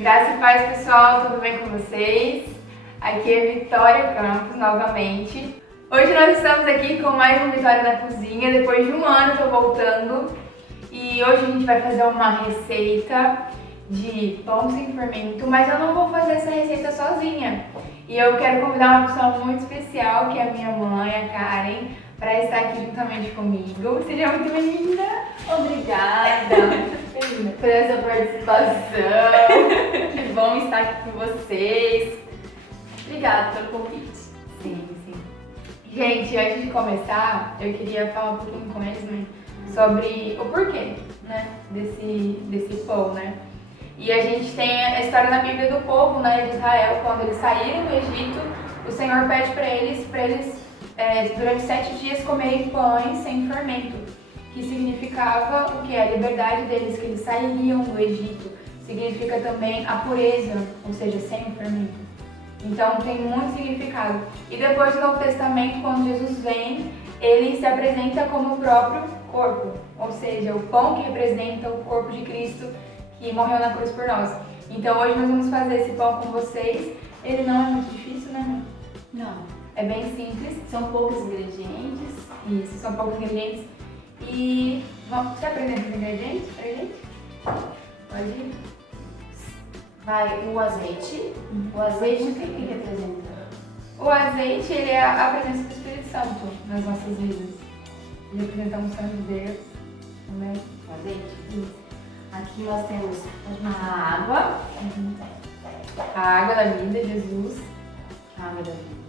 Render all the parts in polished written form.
Graça e paz, pessoal, tudo bem com vocês? Aqui é Vitória Campos, novamente. Hoje nós estamos aqui com mais um Vitória na Cozinha. Depois de um ano eu tô voltando e hoje a gente vai fazer uma receita de pão sem fermento, mas eu não vou fazer essa receita sozinha. E eu quero convidar uma pessoa muito especial, que é a minha mãe, a Karen, para estar aqui juntamente comigo. Seja muito bem-vinda! Obrigada por essa participação. Que bom estar aqui com vocês. Obrigada pelo convite. Sim. Gente, antes de começar, eu queria falar um pouquinho com eles, né, sobre o porquê, né, desse pão, né? E a gente tem a história na Bíblia do povo, né, de Israel, quando eles saíram do Egito, o Senhor pede para eles durante 7 dias comerem pães sem fermento, que significava o que? A liberdade deles, que eles sairiam do Egito. Significa também a pureza, ou seja, sem o fermento. Então tem muito significado. E depois do Novo Testamento, quando Jesus vem, ele se apresenta como o próprio corpo, ou seja, o pão que representa o corpo de Cristo que morreu na cruz por nós. Então hoje nós vamos fazer esse pão com vocês. Ele não é muito difícil, né, mãe? Não. É bem simples. São poucos ingredientes. Isso, são poucos ingredientes. E você apresenta os ingredientes pra gente? Pode ir. Vai o azeite. O azeite, o que representa? O azeite, ele é a presença do Espírito Santo nas nossas vidas. Ele representa a unção de Deus, também. O azeite? Isso. Aqui nós temos a água. A água da vida, Jesus. A água da vida.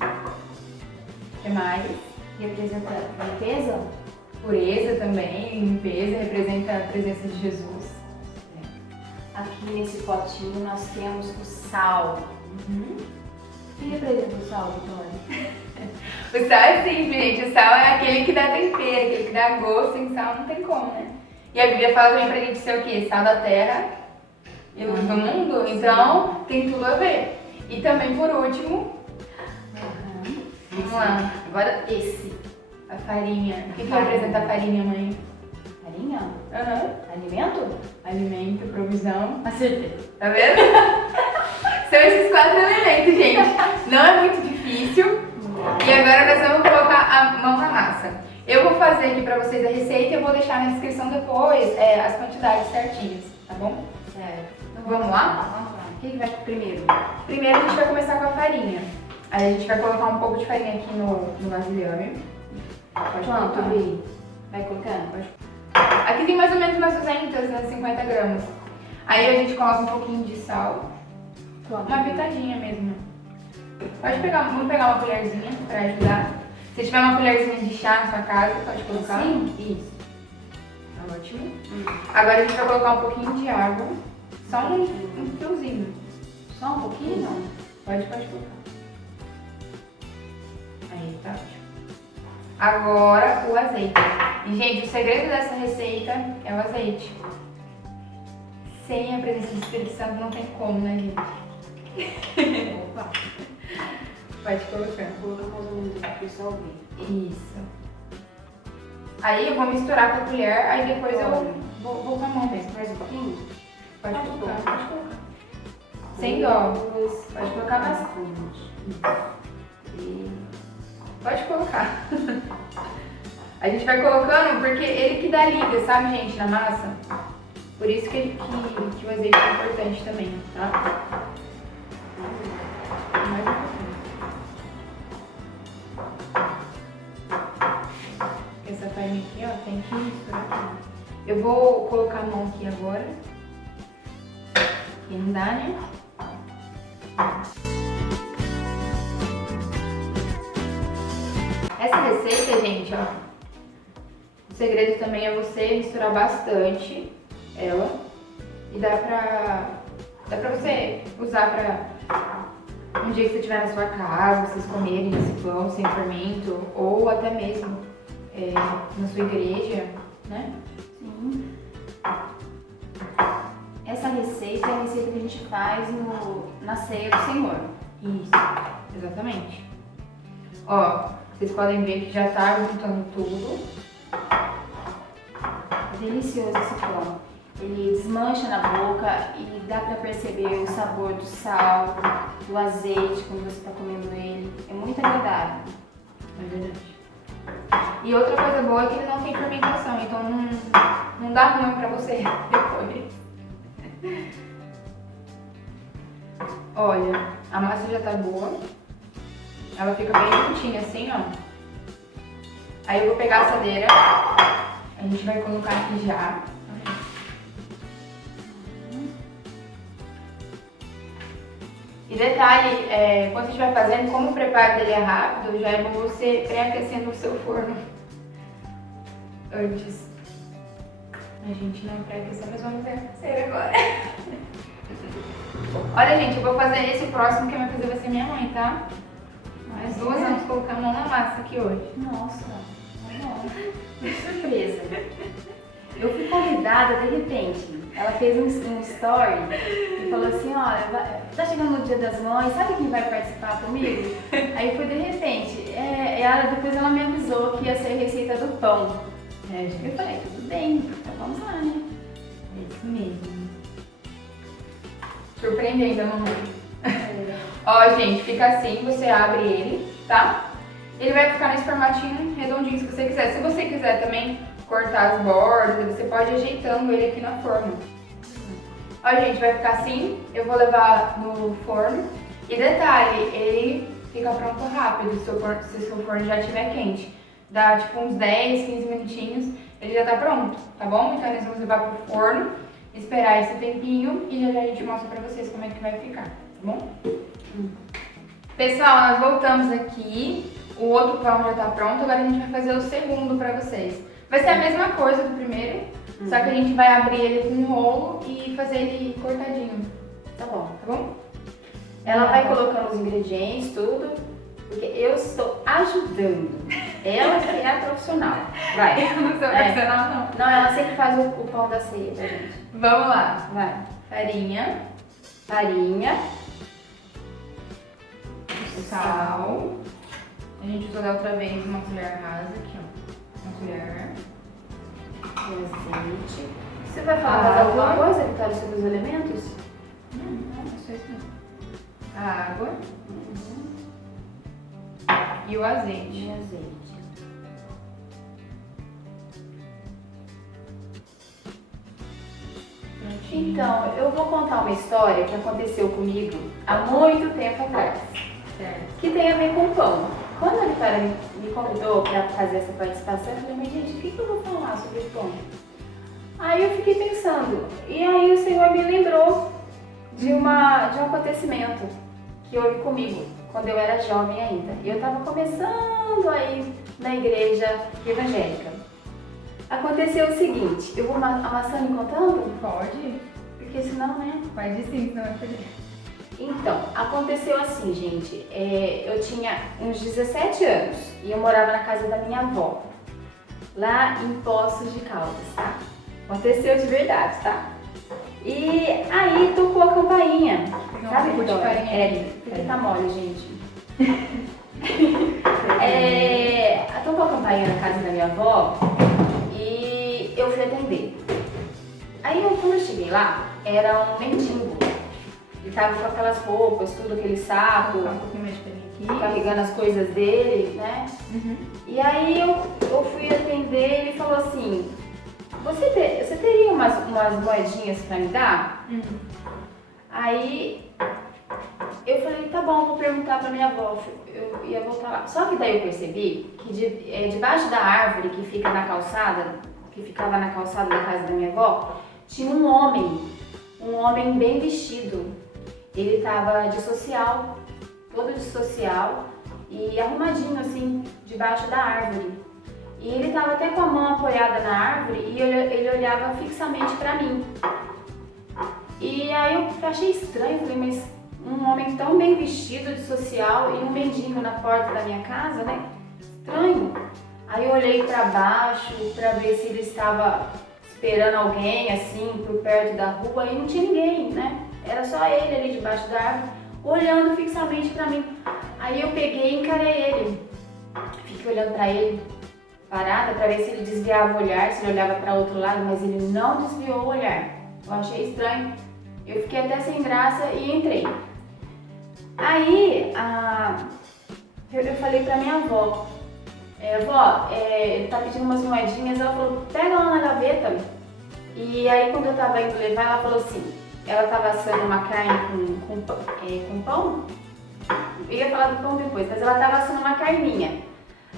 O que mais? Representa limpeza. Pureza também, limpeza, representa a presença de Jesus. Aqui nesse potinho nós temos o sal. O que representa o sal, Vitória? O sal é simples, gente. O sal é aquele que dá tempero, aquele que dá gosto. Sem sal não tem como, né? E a Bíblia fala também pra gente ser o quê? Sal da terra e luz do mundo. Então, tem tudo a ver. E também, por último, vamos lá. Agora esse. A farinha. O que representa a farinha, mãe? Farinha? Alimento? Alimento, provisão. Acertei. Tá vendo? São esses 4 elementos, gente. Não é muito difícil. E agora nós vamos colocar a mão na massa. Eu vou fazer aqui pra vocês a receita e eu vou deixar na descrição depois as quantidades certinhas, tá bom? Certo. Então vamos lá? Vamos lá. O que vai primeiro? Primeiro a gente vai começar com a farinha. Aí a gente vai colocar um pouco de farinha aqui no vasilhame. Pode Quanto, colocar. Vi? Vai colocando? Pode. Aqui tem mais ou menos umas 200, né, 50 gramas. Aí a gente coloca um pouquinho de sal. Quanto? Uma pitadinha mesmo. Vamos pegar uma colherzinha pra ajudar. Se tiver uma colherzinha de chá na sua casa, pode colocar. Sim. Isso. Tá ótimo. Agora a gente vai colocar um pouquinho de água. Só um fiozinho. Só um pouquinho? Não. Pode colocar. Aí, tá ótimo. Agora o azeite. E, gente, o segredo dessa receita é o azeite. Sem a presença do Espírito Santo não tem como, né, gente? Opa. Pode colocar. Vou colocar mais ou menos aqui só ouvir. Isso. Aí eu vou misturar com a colher, aí depois eu vou com a mão mesmo. Mais um pouquinho? Pode colocar, pode colocar. Sem dó. Pode colocar bastante. E pode colocar. A gente vai colocando porque ele que dá liga, sabe, gente, na massa? Por isso que o azeite é importante também, tá? Mais um pouquinho. Essa farinha aqui, ó, tem que misturar aqui. Eu vou colocar a mão aqui agora. Que não dá, né? Essa receita, gente, ó, o segredo também é você misturar bastante ela e dá pra você usar pra um dia que você estiver na sua casa, vocês comerem esse pão sem fermento ou até mesmo na sua igreja, né? Sim. Essa receita é a receita que a gente faz na ceia do Senhor. Isso, exatamente. Ó, vocês podem ver que já tá juntando tudo. É delicioso esse pão. Ele desmancha na boca, e dá pra perceber o sabor do sal, do azeite quando você tá comendo ele. É muito agradável. É verdade. E outra coisa boa é que ele não tem fermentação, então não dá ruim pra você depois. Olha, a massa já tá boa. Ela fica bem juntinha assim, ó. Aí eu vou pegar a assadeira. A gente vai colocar aqui já. E detalhe, quando você estiver fazendo, como o preparo dele é rápido, já é bom você pré-aquecendo o seu forno antes. A gente não pré-aqueceu, mas vamos aquecer agora. Olha, gente, eu vou fazer esse próximo, quem vai fazer vai ser minha mãe, tá? As duas vamos colocar a mão na massa aqui hoje. Nossa, que surpresa. Eu fui convidada de repente. Ela fez um story e falou assim, olha, tá chegando o Dia das Mães, sabe quem vai participar comigo? Aí foi de repente. Depois ela me avisou que ia ser a receita do pão. Eu falei, tudo bem, então vamos lá, né? É isso mesmo. Surpreendendo a mamãe. Ó, gente, fica assim, você abre ele, tá? Ele vai ficar nesse formatinho redondinho se você quiser. Se você quiser também cortar as bordas, você pode ir ajeitando ele aqui na forma. Ó, gente, vai ficar assim. Eu vou levar no forno. E detalhe, ele fica pronto rápido se o seu forno já estiver quente. Dá tipo uns 10, 15 minutinhos, ele já tá pronto, tá bom? Então nós vamos levar pro forno, esperar esse tempinho e já a gente mostra pra vocês como é que vai ficar, tá bom? Pessoal, nós voltamos aqui. O outro pão já tá pronto, agora a gente vai fazer o segundo pra vocês. Vai ser a mesma coisa do primeiro, só que a gente vai abrir ele com um rolo e fazer ele cortadinho. Tá bom. Tá bom? Ela vai colocando os ingredientes, tudo, porque eu estou ajudando. Ela que é a profissional. Vai. Eu não sou profissional, não. Não, ela sempre faz o pão da ceia da gente. Vamos lá. Vai. Farinha, Farinha, sal. A gente usou da outra vez uma colher rasa aqui, ó. Uma colher. azeite. Você vai falar mais alguma coisa, Vitória, sobre os elementos? Não, é só isso mesmo. A água e o azeite. E azeite. Prontinho. Então, eu vou contar uma história que aconteceu comigo há muito tempo atrás, Certo. que tem a ver com pão. Quando a Vitória me convidou para fazer essa participação, eu falei, mas gente, o que eu vou falar sobre pão? Aí eu fiquei pensando, e aí o Senhor me lembrou de um acontecimento que houve comigo, quando eu era jovem ainda. E eu estava começando aí na igreja evangélica. Aconteceu o seguinte, eu vou amassando e contando? Pode? Porque senão, né? Pode sim, senão vai perder. Então, aconteceu assim, gente, eu tinha uns 17 anos e eu morava na casa da minha avó, lá em Poços de Caldas, tá? Aconteceu de verdade, tá? E aí tocou a campainha, Não, sabe, vou de Vitória? farinha. Porque tá mole, gente. Tocou a campainha na casa da minha avó e eu fui atender. Aí, quando eu cheguei lá, era um mendigo. Ele tava com aquelas roupas, tudo aquele saco, Vou colocar um pouquinho mais de farinha aqui. carregando as coisas dele, né? Uhum. E aí eu fui atender e ele falou assim, você teria umas moedinhas pra me dar? Uhum. Aí eu falei, tá bom, vou perguntar pra minha avó, eu ia voltar lá. Só que daí eu percebi que debaixo da árvore que fica na calçada, que ficava na calçada da casa da minha avó, tinha um homem bem vestido. Ele tava de social, todo de social e arrumadinho assim, debaixo da árvore. E ele tava até com a mão apoiada na árvore e ele olhava fixamente pra mim. E aí eu achei estranho, falei, mas um homem tão bem vestido de social e um mendigo na porta da minha casa, né? Estranho. Aí eu olhei pra baixo pra ver se ele estava esperando alguém, assim, por perto da rua, e não tinha ninguém, né? Era só ele ali debaixo da árvore, olhando fixamente pra mim. Aí eu peguei e encarei ele. Fiquei olhando pra ele, parada, pra ver se ele desviava o olhar, se ele olhava pra outro lado, mas ele não desviou o olhar. Eu achei estranho. Eu fiquei até sem graça e entrei. Aí, eu falei pra minha avó, vó, ele tá pedindo umas moedinhas, ela falou, pega lá na gaveta. E aí quando eu tava indo levar, ela falou assim, ela tava assando uma carne com pão, eu ia falar do pão depois, mas ela tava assando uma carninha.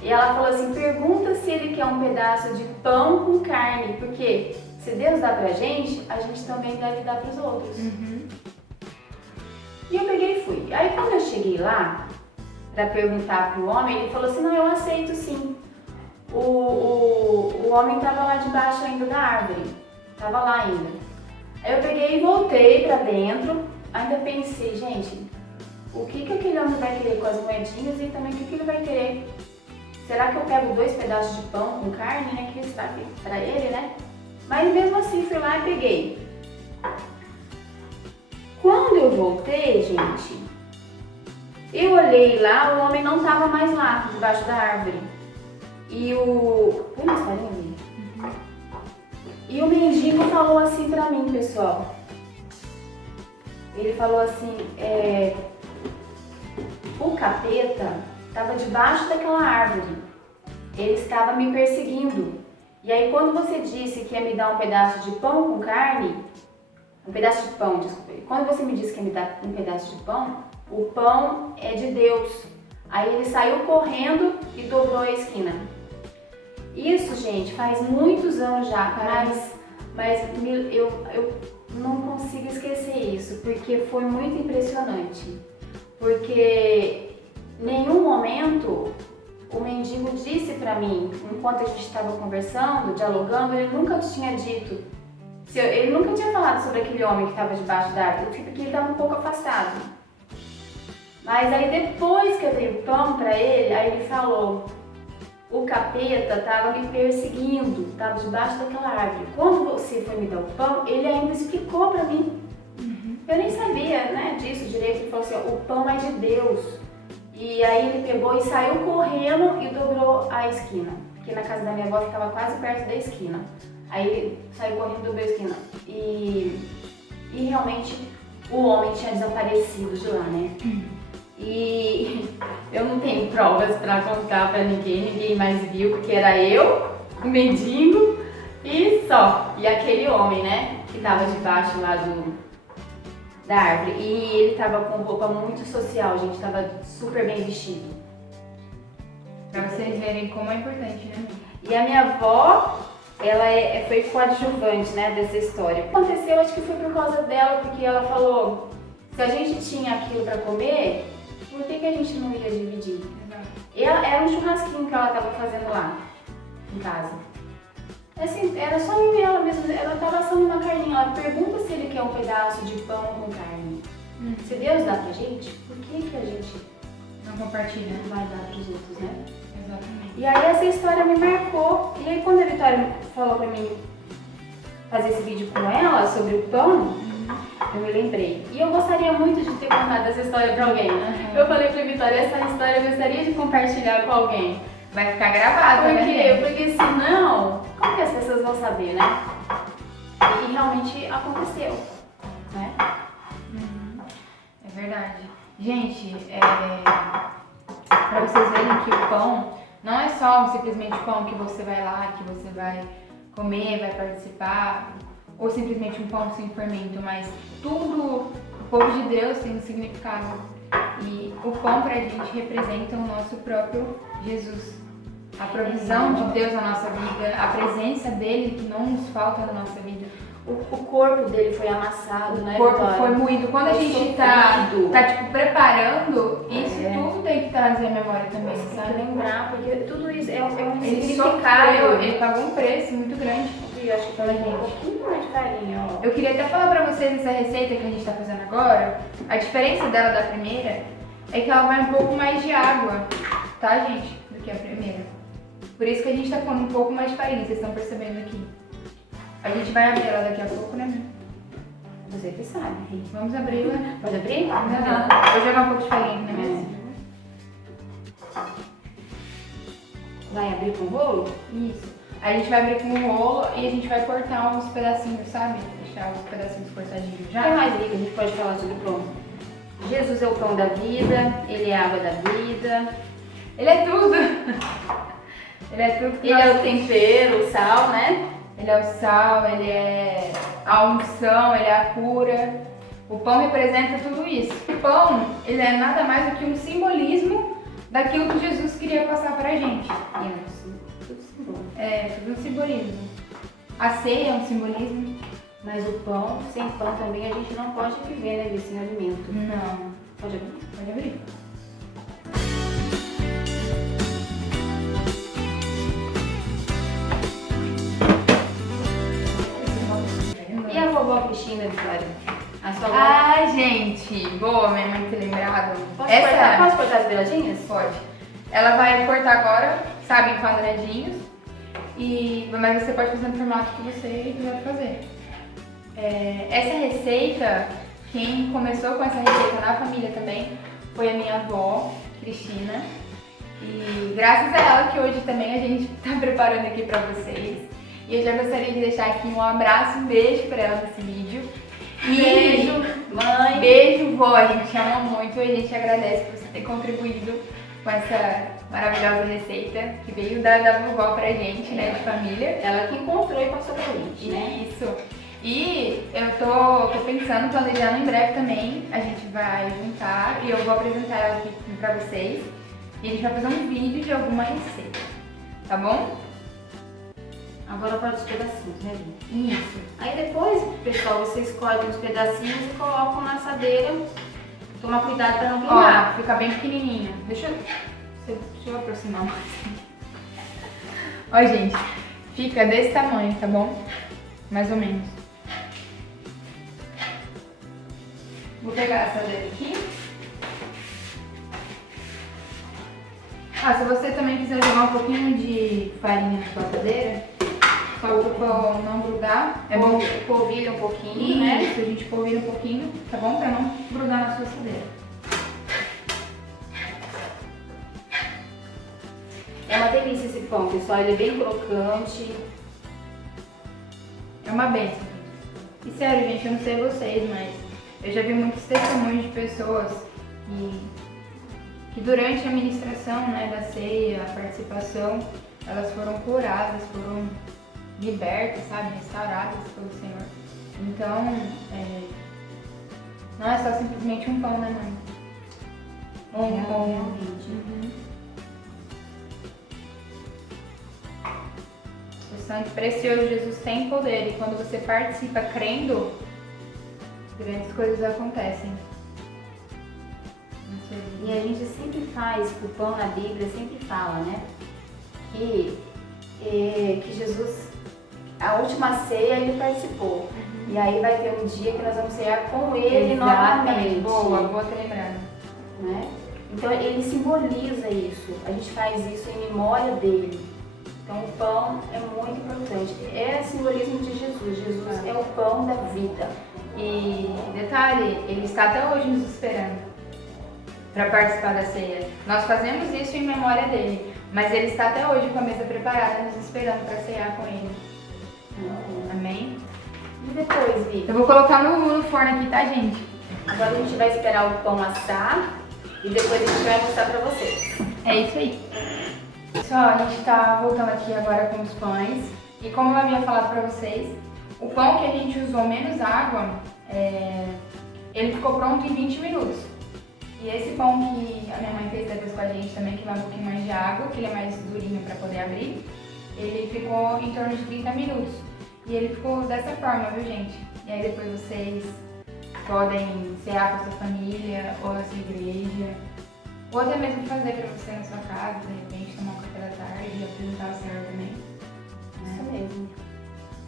E ela falou assim, pergunta se ele quer um pedaço de pão com carne, porque se Deus dá pra gente, a gente também deve dar pros outros. Uhum. E eu peguei e fui. Aí quando eu cheguei lá, pra perguntar pro homem, ele falou assim, não, eu aceito sim. O homem tava lá debaixo ainda da árvore, tava lá ainda. Aí eu peguei e voltei pra dentro, ainda pensei, gente, o que aquele homem vai querer com as moedinhas e também o que ele vai querer? Será que eu pego 2 pedaços de pão com carne, né, que está aqui pra ele, né? Mas mesmo assim fui lá e peguei. Quando eu voltei, gente, eu olhei lá, o homem não estava mais lá, debaixo da árvore. E põe mais farinha ali. E o mendigo falou assim pra mim, pessoal. Ele falou assim, o capeta estava debaixo daquela árvore. Ele estava me perseguindo. E aí quando você disse que ia me dar um pedaço de pão com carne, um pedaço de pão, desculpa. Quando você me disse que ia me dar um pedaço de pão, o pão é de Deus. Aí ele saiu correndo e dobrou a esquina. Isso, gente, faz muitos anos já, mas eu não consigo esquecer isso, porque foi muito impressionante. Porque em nenhum momento o mendigo disse pra mim, enquanto a gente estava conversando, dialogando, ele nunca tinha dito. Ele nunca tinha falado sobre aquele homem que estava debaixo da árvore, porque ele estava um pouco afastado. Mas aí depois que eu dei o pão pra ele, aí ele falou, o capeta estava me perseguindo, estava debaixo daquela árvore. Quando você foi me dar o pão, ele ainda explicou pra mim. Uhum. Eu nem sabia, né, disso direito, ele falou assim, o pão é de Deus. E aí ele pegou e saiu correndo e dobrou a esquina, porque na casa da minha avó ficava quase perto da esquina. Aí ele saiu correndo e dobrou a esquina. E realmente o homem tinha desaparecido de lá, né? E eu não tenho provas pra contar pra ninguém mais viu, porque era eu, o mendigo e só. E aquele homem, né, que tava debaixo lá da árvore. E ele tava com roupa muito social, gente, tava super bem vestido. Pra vocês verem como é importante, né? E a minha avó, ela foi coadjuvante, né, dessa história. Aconteceu, acho que foi por causa dela, porque ela falou, se a gente tinha aquilo pra comer, por que a gente não ia dividir? Era um churrasquinho que ela tava fazendo lá, em casa. Assim, era só eu e ela mesmo, ela tava assando uma carninha. Ela pergunta se ele quer um pedaço de pão com carne. Se Deus dá pra gente, por que a gente Não compartilha. não vai dar pros outros, né? Exatamente. E aí essa história me marcou. E aí quando a Vitória falou pra mim fazer esse vídeo com ela sobre o pão, eu me lembrei. E eu gostaria muito de ter contado essa história pra alguém. Eu falei pra Vitória, essa história eu gostaria de compartilhar com alguém. Vai ficar gravado, Por né, quê? gente? Porque senão, como que as pessoas vão saber, né? E realmente aconteceu, né? É verdade. Gente, pra vocês verem que o pão não é só simplesmente pão que você vai lá, que você vai comer, vai participar, ou simplesmente um pão sem fermento, mas tudo, o povo de Deus tem um significado. E o pão pra gente representa o nosso próprio Jesus. A provisão de Deus na nossa vida, a presença dele que não nos falta na nossa vida. O corpo dele foi amassado, né? O corpo Vitória? foi moído. Quando a Foi gente tá sofrido. tipo, preparando, isso tudo tem que trazer a memória também, Tem que sabe? lembrar, porque tudo isso é um Ele significado. sofreu, ele pagou um preço muito grande. E eu acho que pela gente um pouquinho mais de farinha, ó. Eu queria até falar pra vocês essa receita que a gente tá fazendo agora. A diferença dela da primeira é que ela vai um pouco mais de água, tá, gente? Do que a primeira. Por isso que a gente tá pondo um pouco mais de farinha, vocês estão percebendo aqui. A gente vai abrir ela daqui a pouco, né? Você que sabe. Vamos abri-la. Pode abrir? Vou jogar um pouco de farinha aqui na mesa. Vai abrir com o rolo? Isso. A gente vai abrir com o rolo e a gente vai cortar uns pedacinhos, sabe? deixar os pedacinhos cortadinhos O que já. mais, Lica, a gente pode falar sobre o pão? Jesus é o pão da vida, ele é a água da vida, Ele é tudo. Ele é tudo que ele é o tempero, o sal, né? Ele é o sal, ele é a unção, ele é a cura. O pão representa tudo isso. O pão, ele é nada mais do que um simbolismo daquilo que Jesus queria passar pra gente. Tudo simbólico. É, tudo um simbolismo. A ceia é um simbolismo? Mas o pão, sem pão também a gente não pode viver, né, sem alimento. Não. Pode abrir? Pode abrir. E a vovó Cristina, Vitória? A sua avó? Ai, gente, boa, minha mãe ter lembrado. Posso cortar as beiradinhas? Pode. Ela vai cortar agora, sabe, em quadradinhos. Mas você pode fazer no formato que você quiser fazer. Essa receita, quem começou com essa receita na família também foi a minha avó, Cristina. E graças a ela que hoje também a gente está preparando aqui para vocês. E eu já gostaria de deixar aqui um abraço, um beijo para ela nesse vídeo. Beijo, mãe. Beijo, vó. A gente ama muito e a gente agradece por você ter contribuído com essa maravilhosa receita que veio da vovó pra gente, né, de família. Ela que encontrou e passou pra gente, né? Isso. E eu tô pensando, planejando em breve também, a gente vai juntar e eu vou apresentar ela aqui pra vocês. E a gente vai fazer um vídeo de alguma receita, tá bom? Agora para os pedacinhos, né, Lili? Isso. Aí depois, pessoal, vocês cortam os pedacinhos e colocam na assadeira. Toma cuidado para não queimar. Ó, fica bem pequenininha. Deixa eu aproximar mais. Ó, gente, fica desse tamanho, tá bom? Mais ou menos. Vou pegar a assadeira aqui. Se você também quiser jogar um pouquinho de farinha na sua assadeira, só para o pão não grudar, é bom. Polvilha um pouquinho, né? Isso, a gente polvilha um pouquinho, tá bom? Pra não grudar na sua assadeira. É uma delícia esse pão, pessoal. Ele é bem crocante. É uma benção. E sério, gente, eu não sei vocês, mas eu já vi muitos testemunhos de pessoas que durante a ministração, né, da ceia, a participação, elas foram curadas, foram libertas, sabe, restauradas pelo Senhor. Então, não é só simplesmente um pão, né, mãe? Um pão. Realmente. O sangue precioso de Jesus tem poder e quando você participa crendo, grandes coisas acontecem. E a gente sempre faz, o pão na Bíblia sempre fala, né? Que Jesus, a última ceia, ele participou. E aí vai ter um dia que nós vamos cear com ele novamente. Boa ter lembrado. Né? Então ele simboliza isso. A gente faz isso em memória dele. Então o pão é muito importante. É simbolismo de Jesus. Jesus é o pão da vida. E detalhe, ele está até hoje nos esperando para participar da ceia. Nós fazemos isso em memória dele, mas ele está até hoje com a mesa preparada, nos esperando para ceiar com ele. Amém? E depois, Vi? Eu vou colocar no forno aqui, tá, gente? Agora a gente vai esperar o pão assar e depois a gente vai mostrar para vocês. É isso aí. Pessoal, a gente tá voltando aqui agora com os pães. E como eu havia falado pra vocês, o pão que a gente usou menos água, ele ficou pronto em 20 minutos. E esse pão que a minha mãe fez depois com a gente também, que vai um pouquinho mais de água, que ele é mais durinho pra poder abrir, ele ficou em torno de 30 minutos. E ele ficou dessa forma, viu, gente? E aí depois vocês podem cear com a sua família ou na sua igreja. Ou até mesmo fazer pra você na sua casa, de repente tomar um café da tarde e apresentar o Senhor também. Isso mesmo.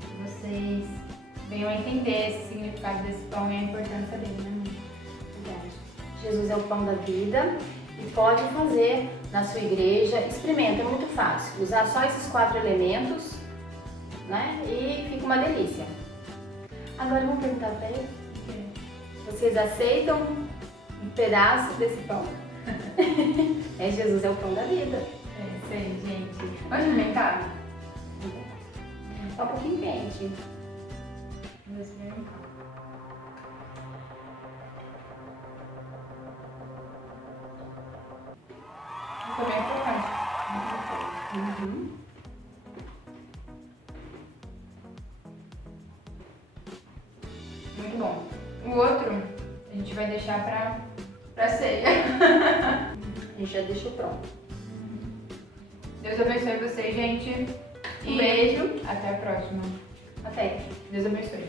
Que vocês venham a entender esse significado desse pão e a importância dele, né, mãe? Verdade. Jesus é o pão da vida e pode fazer na sua igreja. Experimenta, é muito fácil. Usar só esses 4 elementos, né? E fica uma delícia. Agora vamos perguntar pra ele. Vocês aceitam um pedaço desse pão? Jesus é o pão da vida. É isso aí, gente. Vamos experimentar? Tá um pouquinho quente. Vamos experimentar. Ficou bem crocante. Uhum. Muito bom. O outro a gente vai deixar pra ceia. A gente já deixou pronto. Deus abençoe vocês, gente. Um beijo. Até a próxima. Até. Deus abençoe.